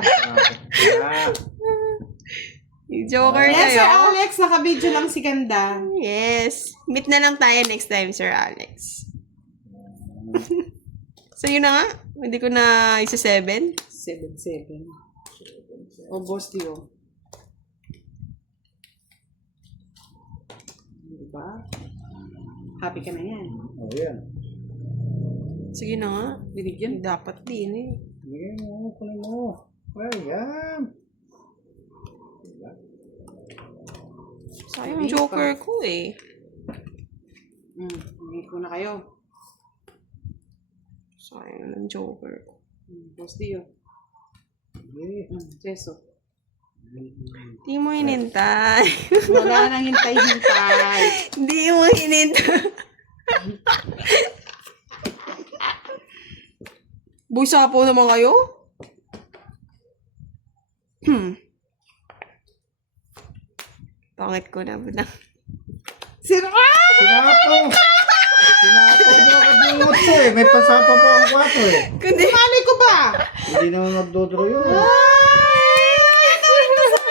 Joker. Joker Yes, kayo. Sir Alex. Naka-video lang si Ganda. Yes. Meet na lang tayo next time, Sir Alex. So, yun na nga. Hindi ko na isa 7. 7-7. O, boss Dio. Diba? Happy ka na yan. Oh, yan. Sige na nga. Binigyan. Dapat din eh. Bigay mo, kunin mo. Ayan. Sayang yung Joker ko eh. Hindi ko na kayo. Sayang ng Joker ko. Boss Dio. Okay. Cheso. Hindi mo hinintay. Wala nang hintay-hintay. Hindi mo hinintay. Busa po naman kayo? Pangit ko na ba? Sino ka? Sinapo! Sinapo mo kadungot ko eh. May pasapa pa ang kwato eh. Kundi, Malay ko ba? Hindi naman magdodro yun.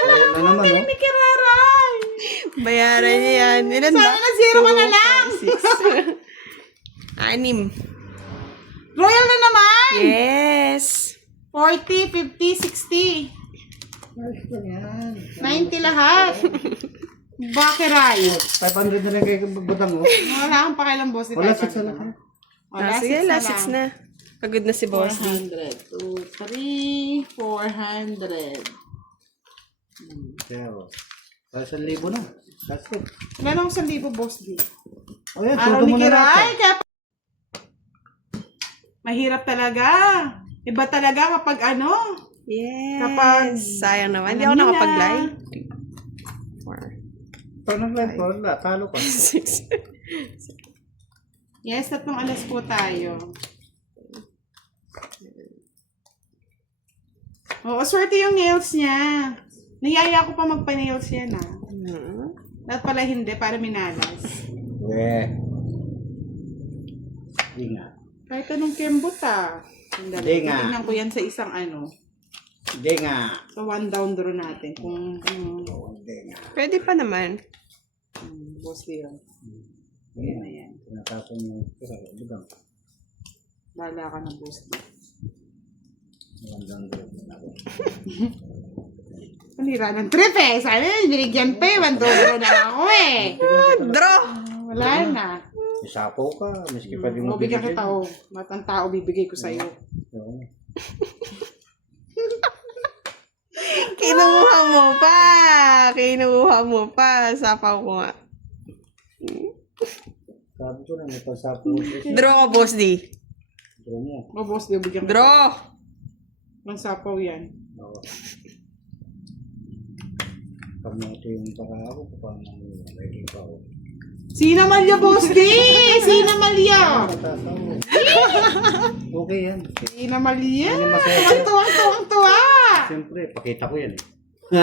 Wala naman oh. May kiraray. bayaran niya yan. Ilan ba? Sana na zero ka na lang. 6. Royal na naman. Yes. 40, 50, 60. Ayos lang yan. 90 lahat. Bakiray. 500 na lang kayo butang oh. Wala akong pakialam, boss. Wala 6 na lang. Sige, last 6 na. Pagod na si Boss D. 400. 2, 3, 400. Kaya oh. Para 1,000 na. That's it. Meron akong 1,000, boss D. O yan, Araw tuto ni mo na Kiray. natin. Kaya mahirap talaga. Iba talaga kapag ano. Yes. Kapag- sayang naman. Hindi Alam ako niyo nakapag-live. 4, Pag nag-live ko, wala. Talo ka. 6. Yes, 3 alas po tayo. Oo, swerte yung nails niya. Niyaya ko pa magpa-nails yan Dapat pala hindi, para minalas. Weh. Hindi nga. Kahit anong kembot Hindi nga. Tingnan ko yan sa isang ano. Hindi nga. Sa one down draw natin. Kung Hindi nga. Pwede pa naman. boss yun. Yan na yan. Tinatapon mo. Butang. Bala ka na boss. Magandang gawin ako. Panira ng trip Sana binigyan pa one down draw na ako Draw! Wala na. Isapo ka. Miski pa di mo Bibigyan bibigyan. kita Matang tao bibigay ko sa'yo. Oo. Kinuha mo pa! Kinuha mo pa! Sapaw ko nga. Sabi ko na, may pasapo. Draw ka, Boss D. Draw mo. Boss, di bigyan ko. Draw! Mansapaw yan. Oo. Pag nato yung para ako, paano mo ready pa ako. Sina Malya, boss D! Sina Malya! Matasaw. Okay yan. Sina Malya! Yan yung masaya. Tuwang-tuwa! Siyempre, pakita ko yan eh. 30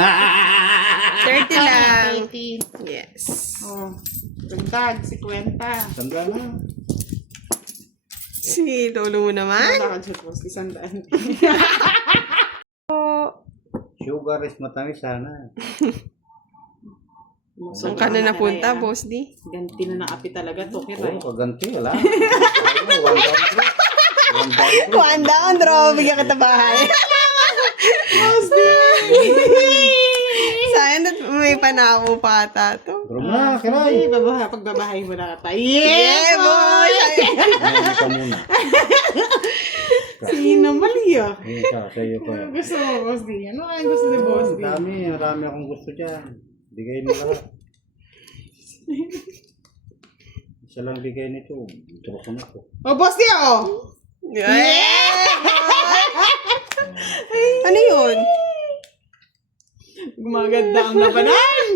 lang. 18. Yes. Oh, dagdag, 50. Sandra na. Si Lolo mo naman. Wala ka dyan, boss. 100. Sugar is matamis sana. Saan ka na napunta, Boss D? Ganti na ng api talaga. Toki Oo, right. paganti, wala. One down throw. One down throw. One down, draw. Bigyan kita bahay. Boss D! Sayang na may panako pa ata to. Draw mo na, kiray. Pagbabahay mo na kita. Yeah, boy! Ano ka muna? Sina Malya. Ayun ka, sa'yo ko. Gusto mo, boss D? Ano ang gusto ni boss D? Marami akong gusto dyan. Bigay mo lahat. Isa lang bigay nito. Draw ko na to. Oh, boss D, oh! Yeah! Ano yun? Gumaganda ang labanan!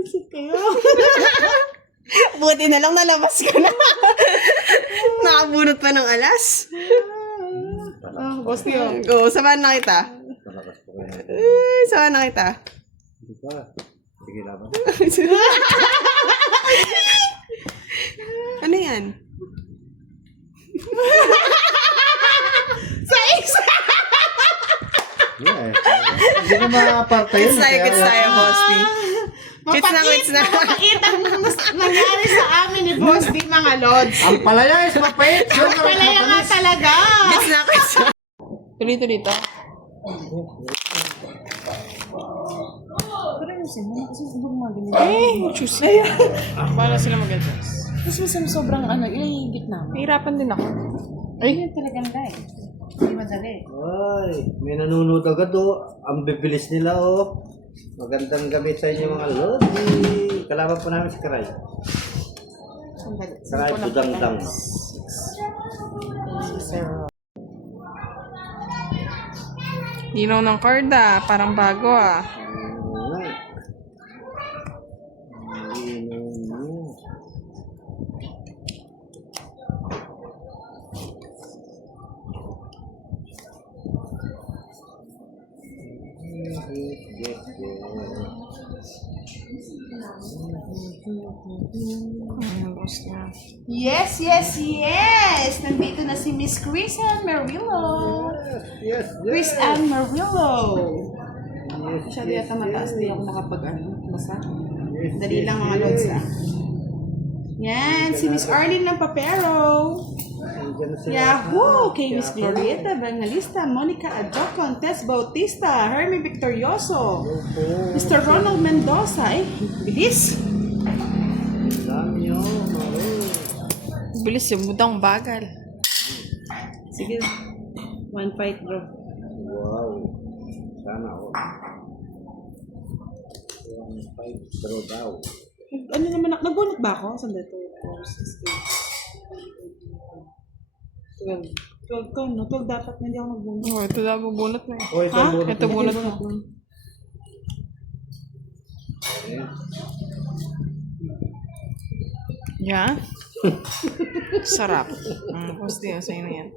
Isip kayo. Buti na lang nalabas ka na. Nakabunot pa ng alas. Boss D, oh. Go, samahan na kita. Talakas ko kaya. Samahan na kita. Hindi pa. Sige laban. Ano yan? Sa isa! Yeah, eh. Hindi ko makaparte yun. It's tayo, Boss D. Quits na. Mapakita ang nangyari sa amin ni Boss D, mga lods. Ang palaya is mapait. Ang palaya nga talaga. Quits na. Tuloy-tuloy to. Choose. Para sila mag-adjust. Tapos masam sobrang ilahigit namin. Nahirapan din ako. Ay, talagang dahil. Hindi madali. Ay, may nanonood agad oh. Ang bibilis nila oh. Magandang gabi sa inyo mga lodi. Kalaban po namin si Karay. Sandali. Karay, budang-dang. Dinaw ng card parang bago Yes, yes, yes! Nandito na si Miss Chris Ann Marillo. Yes, Chris Ann Marillo. Yes, Masyado yata mataas. Hindi ako basa. Dali lang mga lods Yan, si Miss Arlene ng Papero. Yahoo! Kay Miss Glorieta Evangelista, Monica Adjocon, Tess Bautista, Hermie Victorioso, Mr. Ronald Mendoza. Bilis! Dami yun. Bilis yung budang bagal. Sige. One fight, bro. Wow. Sana ako. 1-5 draw daw. Ano naman, nagbunot ba ako? Sandali to. 12 to, no? 12 dapat na hindi ako nagbunot. Oh, ito daw bunot na Oh, ito ang bunot. Ito bunot mo. Yeah? Sarap. Boss D, sa'yo na yan.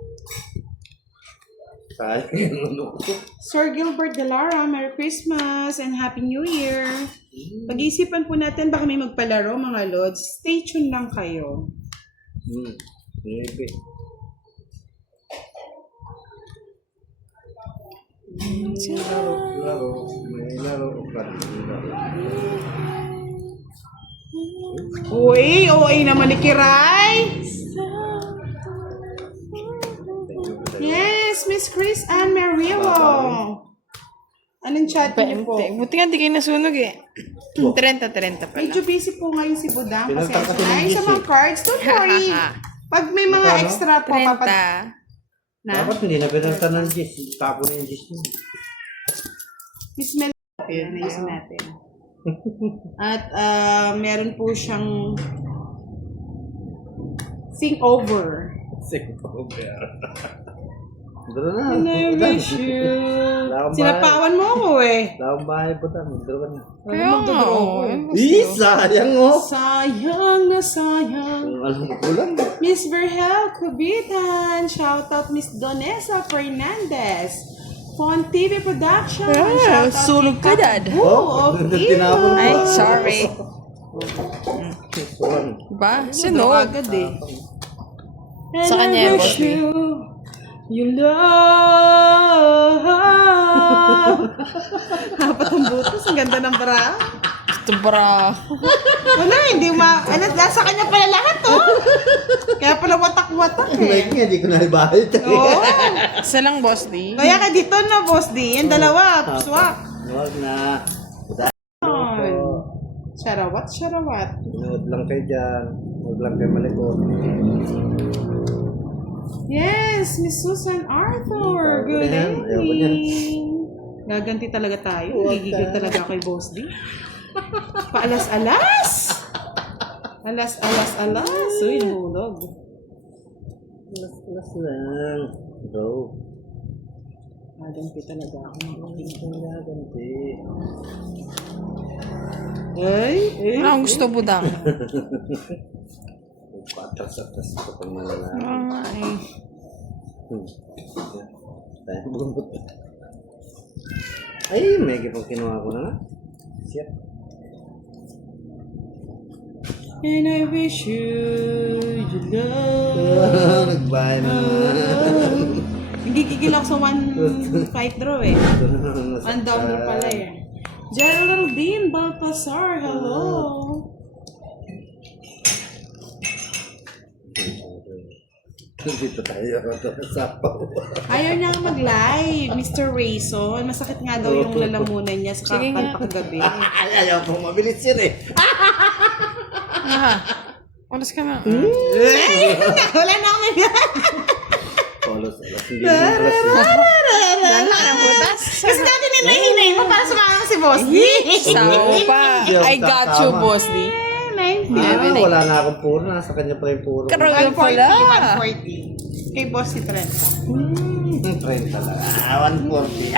Sayang. Sir Gilbert Delara, Merry Christmas and Happy New Year. Pag-isipan po natin baka may magpalaro mga lods. Stay tuned lang kayo. Maybe. Laro. May laro. Uy, OA naman ni Kiray. Yes, Miss Chris Ann Marillo. Anong chat niyo po? Buti nga di kayo nasunog 30 pala. Medyo busy po ngayon si Budang. Pinunta Pasensya kasi ng na. Ay, sa GC. mga cards, don't worry. Pag may mga extra po, 30. Dapat hindi na pinunta ng Gis. Tapo na yung Gis. Miss Mel, naisip natin. At meron po siyang think over. Dalo na. And I wish you. Sinapawan mo ako eh. Laong bahay po tayo. Dalo ka na. Kaya nga. Sayang oh. Sayang na sayang. Alam mo ko lang. Miss Verhel Cubitan. Shout out Miss Donessa Fernandez. Fon TV Production. Shout out sulog ka, Dad. Oh, tinapon mo. Ay, sorry. Suwan. Ba? Sino? Sinog. Agad eh. Sa kanya, boss. You love. Dapat ang butos. Ang ganda ng bra. Ito bra. Wala, hindi nasa kanya pala lahat, oh. Kaya pala watak-watak Like eh. nga, di ko na ibahit. Oo. Isa lang, Boss D. Kaya ka dito na, Boss D. Yung dalawa, swak. Huwag na. Sharawat, sharawat. Huwag lang kayo dyan. Huwag lang kayo malikot. Yes, Miss Susan Arthur. Good Ayan, ayaw ko yan. evening. Gaganti talaga tayo. Gigigil talaga ako kay Boss D. Paalas-alas. Alas. Uy, hulog. Las lang. Go. Gaganti talaga ako. Ganti. Ay. Ano ang gusto, budang? Patras-atras ko pang malalaman. Ay. Tayo bumot. Ay, may pang kinuha ko na nga. Shit. And I wish you love. Nagbahay na naman. Nagigigil ako sa one fight draw eh. One down draw pala eh. Geraldine Baltasar, hello. Dito tayo sa Ayaw niya nga mag-live, Mr. Rayson. Masakit nga daw yung lalamunan niya sa Sige nga. kapan kagabi. Ayaw pong mabilis yun eh. Oras ka na. Wala na akong Olos. Hindi mo oras yun. Dala ka ng butas. Kasi dati ninahinay mo para sumama si Boss D. Sao pa. I got you, boss D. 90. Wala na akong puro. Nasa kanya pa yung puro. Karoon pala. 140. Kay Boss si Trent. 30 lang. 140.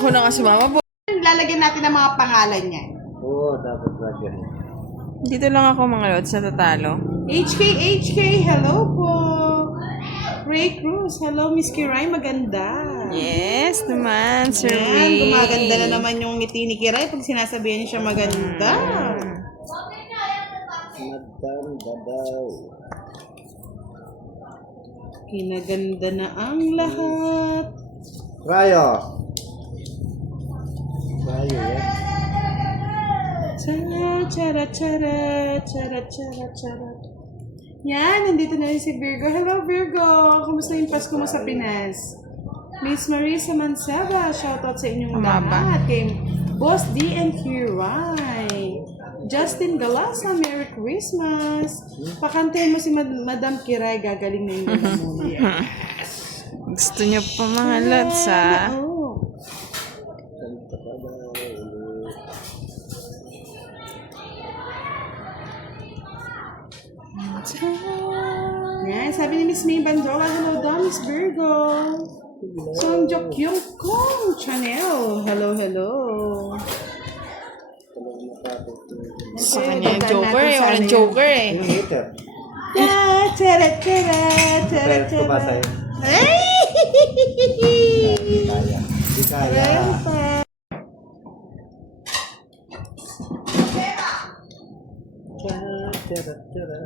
Ako na nga si mama. Lalagyan natin ang mga pangalan niya. Oo, dapat lagyan. Dito lang ako mga lods sa tatalo. HK, hello po. Ray Cruz, hello Miss Kiray, maganda. Yes naman, Sir Yan, Ray. gumaganda na naman yung ngiti ni Kiray pag sinasabihan niya siya maganda. Maganda daw. Kinaganda na ang lahat. Rayo. Rayo, yan. Chara, chara, chara, chara, chara. Yan, nandito na rin si Virgo. Hello Virgo! Kumusta yung Pasko mo sa Pinas? Miss Marisa Manseba, shoutout sa inyong lahat. Kay Boss D and Kiray. Justin Galasa, Merry Christmas. Pakantayin mo si Madam Kiray, gagaling na yung lalamunan. Gusto niyo pa mga lods, ha? Oo. Kanta pa daw. Yan, sabi ni Miss May Bandola, hello daw, Miss Virgo. Song Jokyong Kong Chanel, hello, hello. Sa kanya yung joker eh. Walang joker eh. Yung hater. Tara, tara, tara, Friends ko ba tara. sa'yo? Ay! Hindi kaya. Hindi kaya. Tara, tara.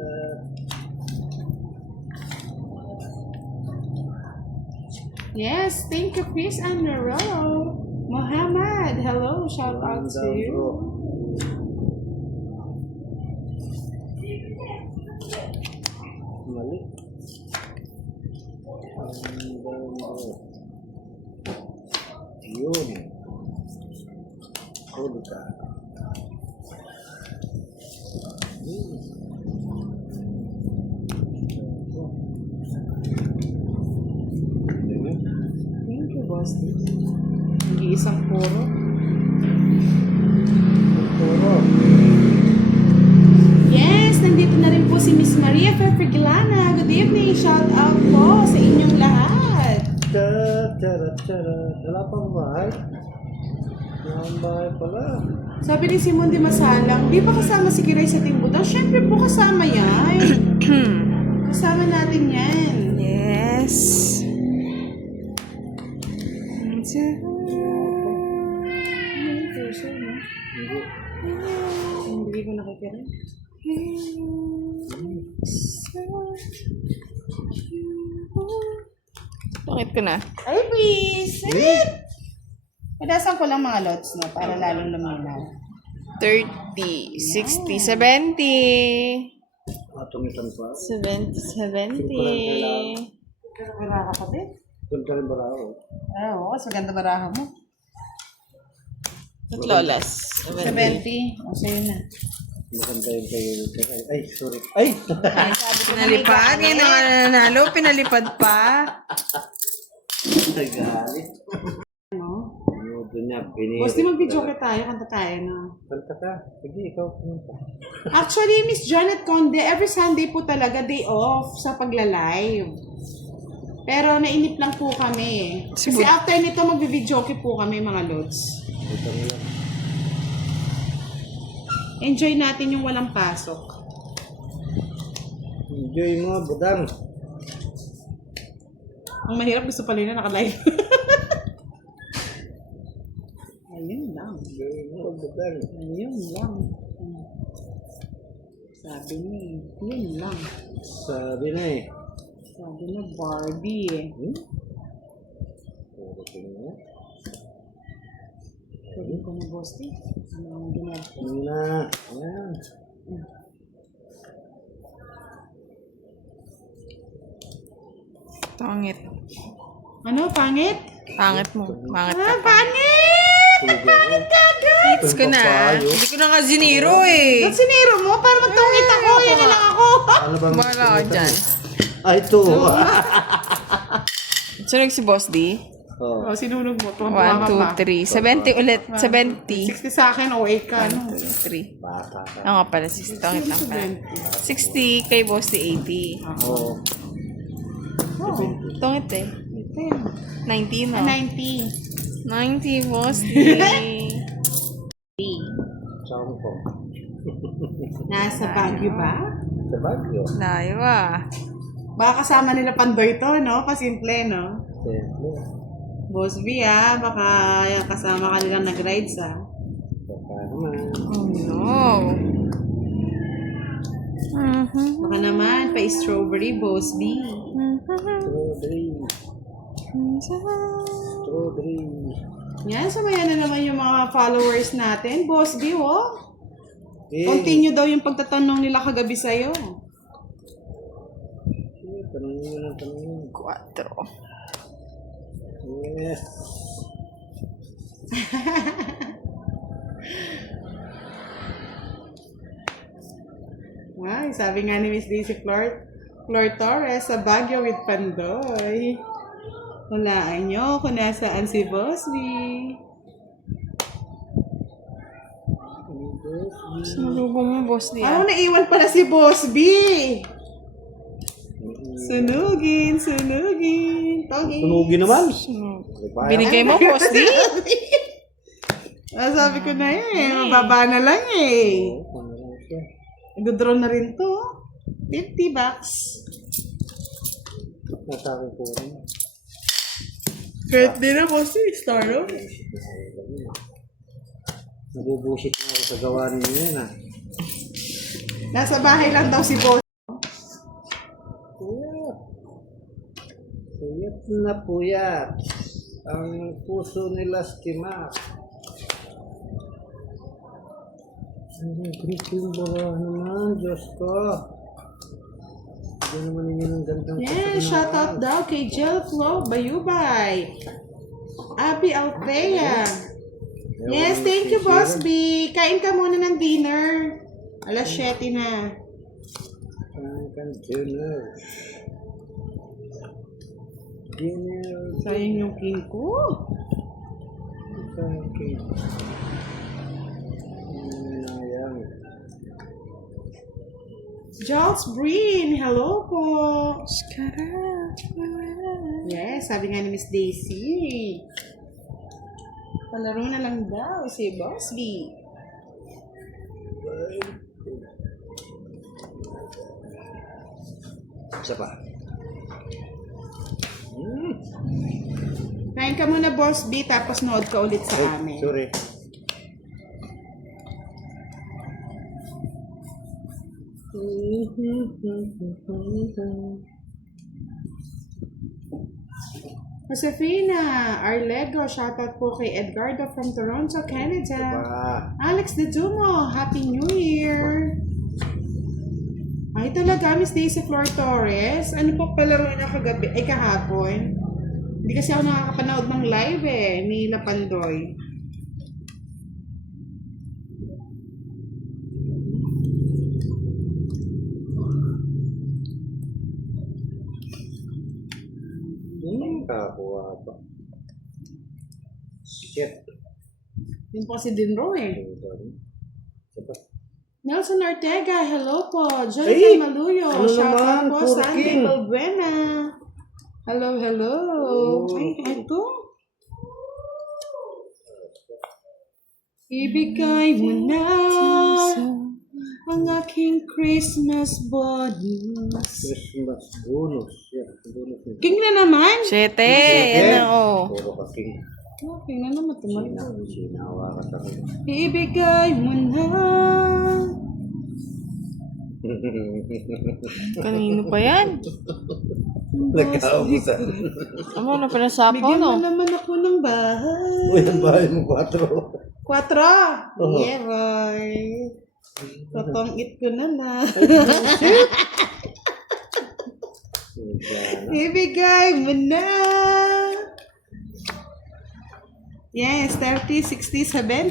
Yes, thank you, Chris and Nero. Muhammad, hello, shout out to you. Mali. Yun. Huli ka. Thank you, boss. Nag-iisang puro. Puro. Yes, nandito na rin po si Miss Maria Ferfigilana. Good evening, shout out po sa inyong lahat. Tara, tara. Wala pang bahay. Wala pang bahay pala. Sabi ni Simon Di Masalang, di ba kasama si Kiray sa Team Budang? Siyempre po kasama yan. Kasama natin yan. Yes. Hindi ko nakikirin. Bakit ko na? Ay, please! Padasan ko lang mga lots, no? Para lalong luminaw. 30, 60, 70. Tumitan pa. 70, 70. Baraha ka, be? Doon ka rin baraho. Oo, mas maganda baraha mo. At lolas. 70. O, sa'yo na. Maganda yung kayo. Ay, sorry. Ay! Pinalipad. Ngayon na nga nanalo. Pinalipad pa. Nagalit. Ano? Doon niya, binili. Boss, di mag-video tayo. Kanta tayo, no? Kanta ka. Sige, ikaw. Kanta. Actually, Miss Janet Conde, every Sunday po talaga day off sa pagla-live. Pero nainip lang po kami. Kasi after nito, mag-videoke po kami, mga lods. Ito na lang. Enjoy natin yung walang pasok. Enjoy mo, budang. Ang mahirap, gusto pala na naka-live. Ayun lang. Enjoy mo, budang. Ayun lang. Sabi niya eh. Yun lang. Sabi na eh. Sabi na Barbie eh. Puro tingin. Pwede ko na boss eh. Ano ang ginagawa? Ano na? Ayan. Pangit. Ano? Pangit? Pangit mo. Pangit Ah, ka. pangit! Pangit ka agad! Hits ko na. Hindi ko na nga ziniro eh. Ba't siniro mo? Para magtungit ako. Yan na lang ako. Ano bang Wala ka dyan. Ay, ito. Sunog si Boss D. Oh. Oh, sinunog mo. 1, 2, 3. 70 ulit. 70. 60 sa akin o 8 ka. Ano? 3. Baka ka. Oo nga pala. 60. Tangit lang pala. 60 kay Boss D. 80. Oo. Oh, Tungit eh. ito yan. 90 no? 90. 90 Boss D. Saan ko? Nasa Baguio ba? Sa Baguio. Layo ah. Baka kasama nila Pandoy to, no? Pasimple, no? Siyempre. Boss B, baka kasama ka nilang nag-rides, Baka naman. Oh no. Baka naman, pa-strawberry, Boss B. Strawberry. Strawberry. Yan, samayan na naman yung mga followers natin. Boss B, Eh, Continue daw yung pagtatanong nila kagabi sa'yo. tanongin mo ng tanongin. 4. Yes. Ay, sabi nga ni Miss Daisy Flor Torres sa Baguio with Pandoy. Walaan nyo kung nasaan si Boss B. Sinulubong mo Boss D Ano ah. naiwan pala si Boss B? Sunugin, sunugin. Togi. Tunugin naman. Binigay mo Boss D? Sabi ko na yun eh. Mababa na lang eh. Nag-draw na rin to. 50 bucks. Nasa akin po rin. Kahit din na Boss B. Star no? Nabubusit na ako sa gawa ninyo yun ah. Nasa bahay lang daw si Boss. Puyat. Puyat na puyat. Ang puso nila skima. Ang kriting bara naman, Diyos ko. Hindi naman ninyo ng gandang Yeah, shout out daw kay Jel Flo Bayubay. Abi Althea. Yes, thank you, Boss B. Kain ka muna ng dinner. Alas 7 na. Ang dinner. Dinner. Sayang yung king ko. Okay. Ayan. Jules Breen, hello po. Yes, sabi nga ni Miss Daisy. Palaro na lang daw si Boss B. Isa pa. Kain ka muna, Boss B, tapos nood ka ulit sa amin. Sorry. Josefina Arlego, shoutout po kay Edgardo from Toronto, Canada. Pa. Alex De Dumo, Happy New Year! Ay talaga, Miss Daisy Flor Torres. Ano po palaro niya kagabi? Ay kahapon. Hindi kasi ako nakakapanood ng live ni Lapandoy. Kakuha pa. Shit. Yun po si Dinro eh. Isa pa. Nelson Ortega, hello po. Ay! Jonathan Maluyo, Ano shoutout naman, po. Puro Sandy King. Balbuena. Hello, hello. Oh. Ay, eto. Ibigay mo na ang aking Christmas bonus. Christmas bonus. Yeah, bonus. King na naman. 7. Yan oh. Puro ka king. Okay na naman tumagal. Sinawa ka sa akin. Ibigay mo na Kanino pa yan? Nagkaubusan. Ano na pinasapaw, Bigyan mo no? naman ako ng bahay. Uy, ang bahay mo 4. 4. Oo. Yeah, boy. Tatong-it ko na na. Ibigay mo na. Yes, 30, 60,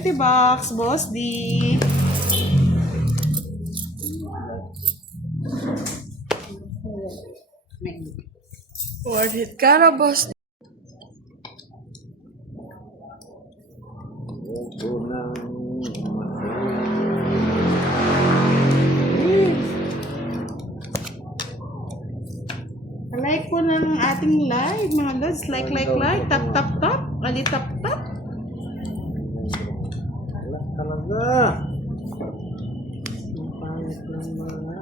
70 bucks, Boss D. Worth it ka na, boss. Like po ng ating live, mga lods. Like. Tap. Ali, tap. Wala talaga. Ang pangit ng mga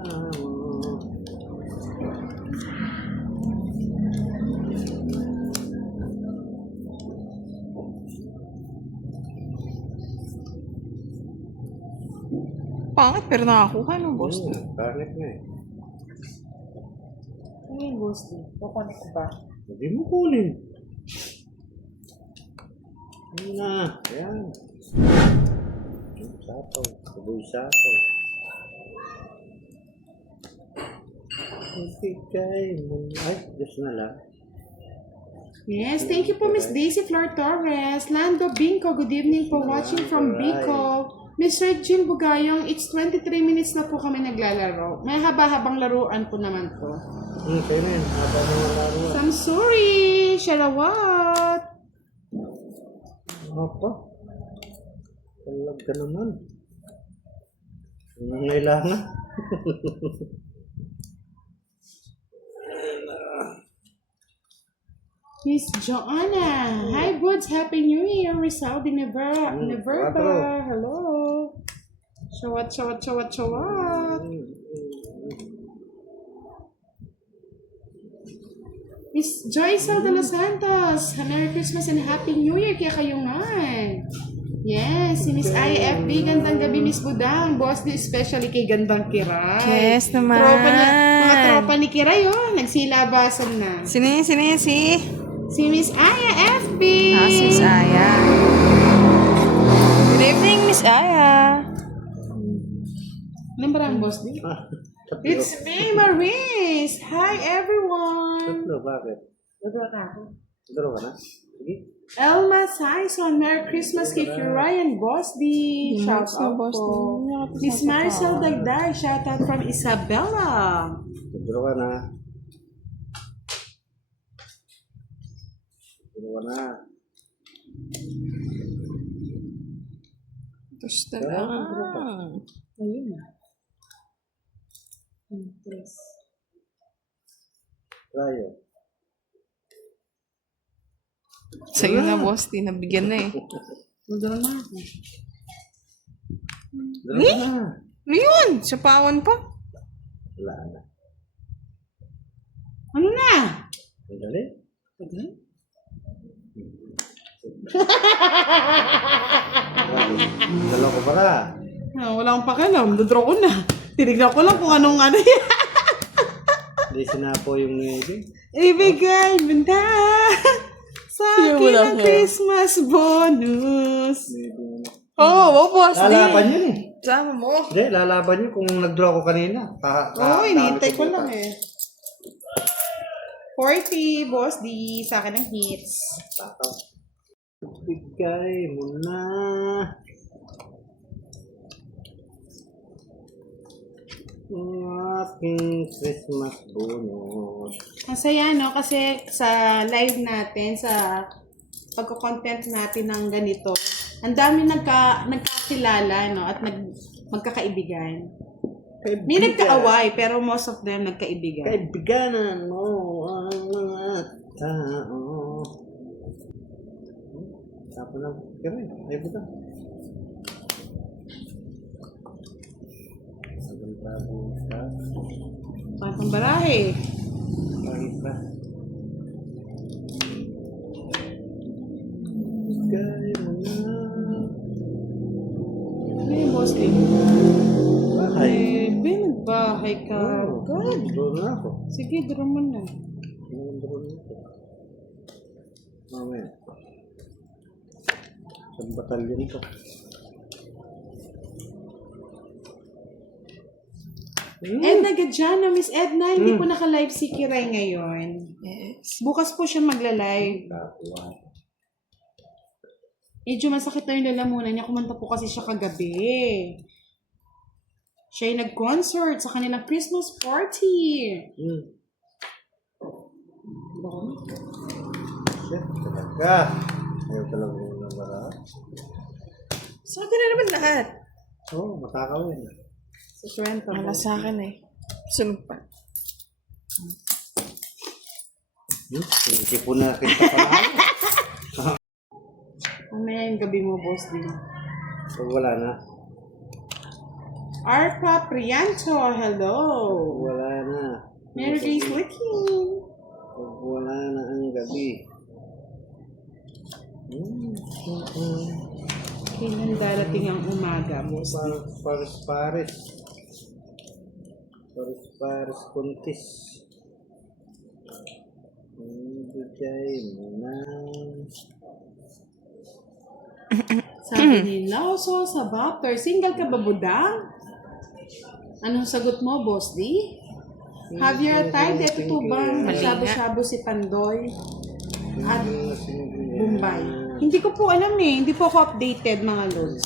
Pangit, pero nakakuha ng boss. Pangit na eh. Ano yung Boss D? Kukunin ko ba? Hindi mo kunin. Ano na? Ayan. Sapaw. Saboy sapaw. Ibigay mo. Ay, Diyos na lang. Yes, thank you po Miss Daisy Flor Torres. Lando Binco, good evening po watching from Bicol. Miss Regine Bugayong, it's 23 minutes na po kami naglalaro. May haba-habang laruan po naman po. Kayo na yun. Haba na mga laruan. Samsuri, Sharawat. Apa? Talag ka naman. Nangailangan. Miss Joanna. Hi, Buds. Happy New Year. Rizal de Neverba. Hello. Shawat. Miss Joyce de los Santos. Merry Christmas and Happy New Year. Kaya kayo nga. Yes, si Miss IFB. Gandang gabi, Miss Budang. Boss, especially kay Gandang Kiray. Yes naman. Mga tropa ni Kiray, oh. Nagsilabasan na. Sino yan? Si Miss Aya FB. Si Miss Aya. Good evening, Miss Aya. Alam ba ang boss din? Tatlo. It's me, Maris. Hi, everyone. Tatlo, bakit? Tatlo ka na? Sige. Elma Sison, Merry Christmas kay Ryan Boss D. Shout out Boss po. D. Miss Maricel Dagday, shout out from Isabela. Tatlo ka na. Tatlo ka na. Tapos talaga. Ayun na. Tayo. Sa'yo na, boss. Di nabigyan na eh. Magdala na ako. Tatlo ka na. Ano yun? Sa pawan pa? Wala na. Ano na? Ang dali. Dalaw ko pala. Wala akong pakialam. Dodraw ko na. Tinignan ko lang kung anong ano yan. Hindi sinapo yung navy. Ibigay mo na sa akin ang Christmas bonus. Boss. Lalaban yun eh. Sama mo. Hindi, lalaban yun kung nag-draw ko kanina. Oo, hinihintay ko lang eh. 40, Boss D. Sa akin ang hits. Bigay mo na. Ang aking Christmas bonus. Masaya, no? Kasi sa live natin, sa pagko-content natin ng ganito, ang dami nagkakilala, no? At magkakaibigan. May nagkaaway, pero most of them nagkaibigan. Kaibiganan mo ang mga tao. Tapo lang. Kaya ay buta. Sagang bravo ka. Patang barahe. Pangit pa. Bigay mo na. Ano yung Boss D? Bahay. Bahay Good. Draw na ako. Sige, draw mo na. Draw na ako. Mamaya. Sa batalyon ko. Edna Gadjano, Miss Edna, hindi po naka-live si Kiray ngayon. Yes. Bukas po siya magla-live. Kakuha. Medyo masakit na yung lalamunan niya. Kumanta po kasi siya kagabi. Siya ay nag-concert sa kanilang Christmas party. Shit, talaga. Ayaw talaga yung nabara. Sa akin na naman lahat. Oo, matakawin. Sa 20. Wala sa akin eh. Sunod pa. Hindi po na kita pa na. Mamaya yung gabi mo, boss din. Pag wala na. Arpa Prianto, hello. Wala na. Mary Grace looking. Pag wala na ang gabi. Kailan darating ang umaga, boss? Paris. Paris kuntis. Bigay mo na. Sabi ni Lauso sa Bapter, single ka ba, budang? Anong sagot mo, boss D? Javier Tide, ito to bang shabu-shabu si Pandoy at Bombay? Hindi ko po alam eh. Hindi po ako updated, mga lords.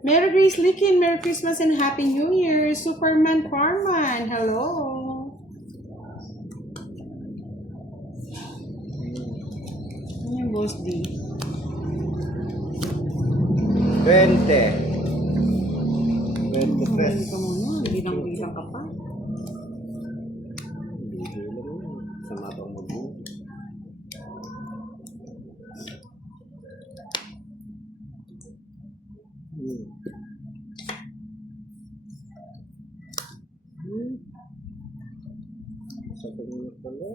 Merry Grace Likin, Merry Christmas and Happy New Year. Superman Parman, hello. Ano yung boss D? 20. 20 Kumain ka muna. Bilang-bilang ka pa. Sama bang mag-boom?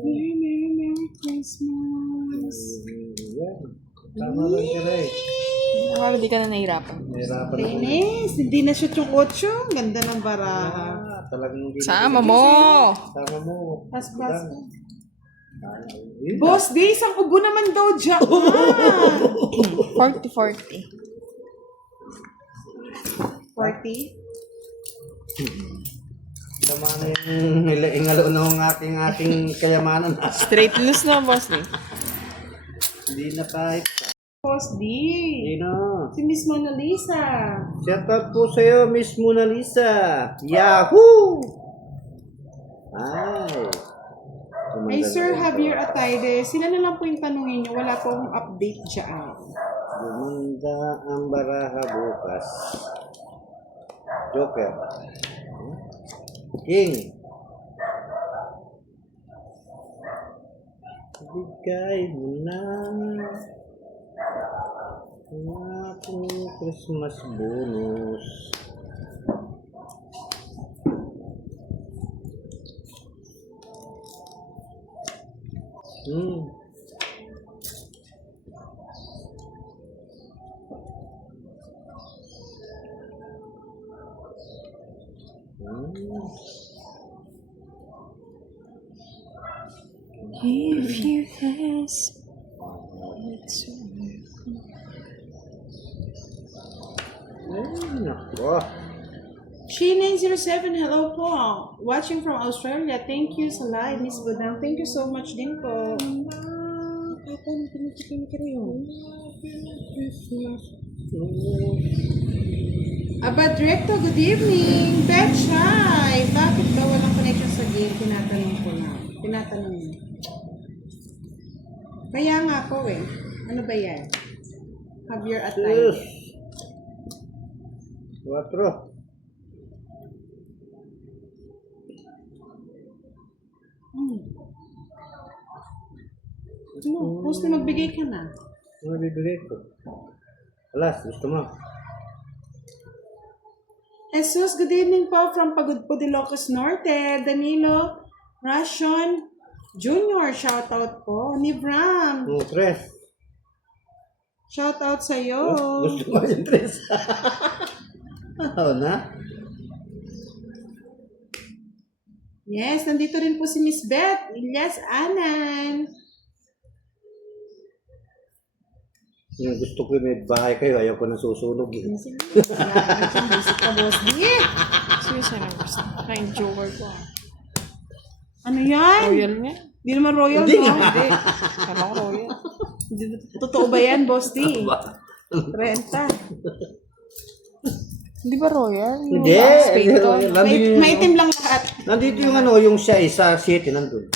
Merry Christmas. Yan. Tama lang ka rin. Nakakala di ka na nahirapan. Nahirapan ako. Dennis, hindi na shoot yung 8. Ganda ng baraha. Talagang hindi. Sama mo! Sama mo. Pas-pas. Yun. Boss D, isang ubo naman daw dyan. 40-40. 40? Tama na yung ingalo ng ating kayamanan. Straight loose na, boss eh. Hindi na kahit. Boss D. Hindi na. Si Miss Mona Lisa. Shout out po sa'yo, Miss Mona Lisa. Yahoo! Ay. Ay, Sir Javier Atayde, sila na lang po yung tanungin nyo. Wala po akong update dyan. Gumanda ang baraha bukas. Joker. King. Bigay mo na ang aking Christmas bonus. If you ask, Ay, nako. She907, hello po. Watching from Australia. Thank you sa live, Miss Budang. Thank you so much din po. Ako, piniki yun. Aba, Directo, good evening. Betchay, bakit daw walang connection sa game? Tinatanong ko na. Tinatanong mo. Kaya nga po eh. Ano ba yan? Javier Yes. Atayde. 4. Post na magbigay ka na. Ano bibigay ko? Alas, gusto mo? Jesus, good evening po from Pagudpo de Ilocos Norte. Danilo Ration Junior, shout out po. Nivram, 3. shout out sa'yo. Gusto mo yung 3? Oo na. Yes, nandito rin po si Miss Beth Ilyas Anan. Yung gusto ko may bahay kayo, ayaw ko na susunog eh. Sige. Yan, basic ka, boss. Yeah. Seriously na gusto. Kain joker ko. Ano yan? Royal nga. Hindi naman royal, Hindi no? nga. Hindi. Kala ko royal. Totoo ba yan, boss D? Ba? 30. Hindi ba royal? Hindi. Maitim lang lahat. Nandito yung ano, yung siya isa city nandun.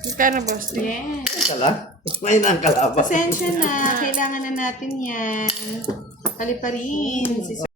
Magkano boss? Yes. Kala? May nang kalaban. Pasensya na. Kailangan na natin yan. Kali pa rin. Si